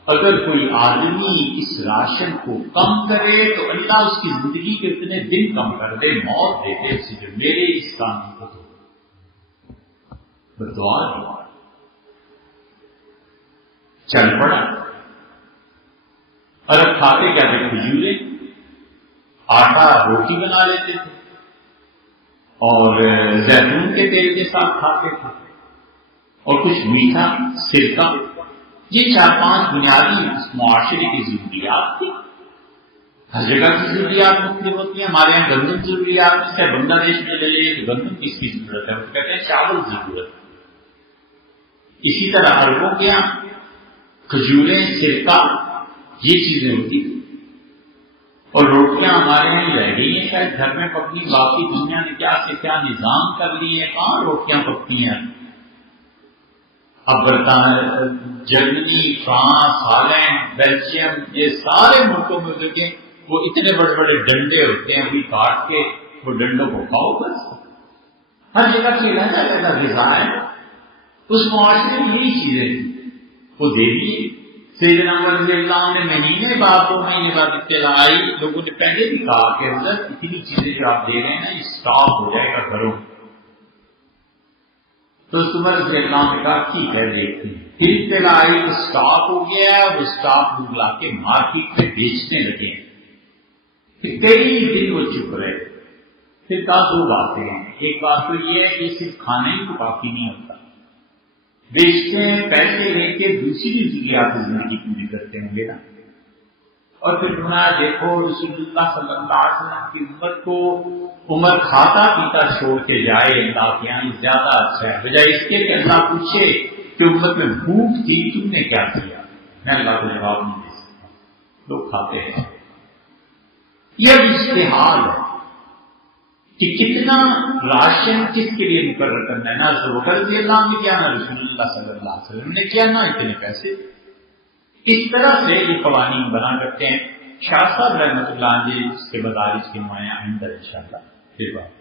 اگر کوئی آدمی اس راشن کو کم کرے تو اللہ اس کی زندگی کے اتنے دن کم کر دے موت دے دے اسے جو میرے اس کام کو بدعا دی. چل پڑا اور اب کھاتے کیا تھے کھجورے آٹا روٹی بنا لیتے تھے اور زیتون کے تیل کے ساتھ کھاتے تھے اور کچھ میٹھا سرکہ. یہ 4-5 بنیادی معاشرے کی ضروریات تھی. ہر جگہ کی ضروریات مختلف ہوتی ہیں. ہمارے یہاں گندم ضروریات میں سے بنگلہ دیش میں لے لیے تو گندم کس کی ضرورت ہے وہ کہتے ہیں چاول ضرورت. اسی طرح عربوں کے یہاں کھجوریں سرکہ یہ چیزیں ہوتی تھیں اور روٹیاں ہمارے یہاں رہ گئی ہیں شاید گھر میں پکنی. باقی دنیا نے کیا سے کیا نظام کر لیے ہیں کہاں روٹیاں پکتی ہیں. اب برطانیہ جرمنی فرانس ہالینڈ بیلجیم یہ سارے ملکوں میں دیکھیں وہ اتنے بڑے بڑے ڈنڈے ہوتے ہیں ابھی کاٹ کے وہ ڈنڈوں کو کھاؤ بس. ہر جگہ کی علیحدہ غذا ہے. اس معاشرے میں یہی چیزیں تھیں وہ دے دیے. سیدنا عمر رضی اللہ عنہ نے مہینے بعد 2 مہینے بعد اطلاع آئی. لوگوں نے پہلے بھی کہا کہ حضرت اتنی چیزیں جو آپ دے رہے ہیں نا یہ اسٹاپ ہو جائے گا گھروں. تو عمر رضی اللہ عنہ نے کہا ٹھیک ہے دیکھتے ہیں. پھر اطلاع آئی کہ اسٹاپ ہو گیا ہے. وہ اسٹاپ لوگ لا کے مارکیٹ میں بیچنے لگے ہیں. پھر کئی دن وہ چپ رہے. پھر کہا 2 باتیں ہیں. ایک بات تو یہ ہے کہ صرف کھانے ہی کو کافی نہیں ہوتا. بیچتے ہیں پیسے لے کے دوسری ضروریات زندگی پوری کرتے ہوں گے نا. اور پھر فرمایا دیکھو رسول اللہ صلی اللہ علیہ وسلم کی امت کو عمر کھاتا پیتا چھوڑ کے جائے اللہ کے یہاں زیادہ اچھا ہے بجائے اس کے کہ اللہ پوچھے کہ امت میں بھوک تھی تم نے کیا کیا. میں اللہ کو جواب نہیں دے سکتا. لوگ کھاتے ہیں. یہ اشتہار ہے کہ کتنا راشن کس کے لیے مقرر کرنا ہے. نہ ابو بکر رضی اللہ عنہ نے کیا نہ رسول اللہ صلی اللہ علیہ وسلم نے کیا نہ اتنے پیسے. اس طرح سے یہ قوانین بنا کرتے ہیں. شاہ صاحب رحمۃ اللہ علیہ اس کے مدارج کے نمایاں آئندہ انشاءاللہ پھر بات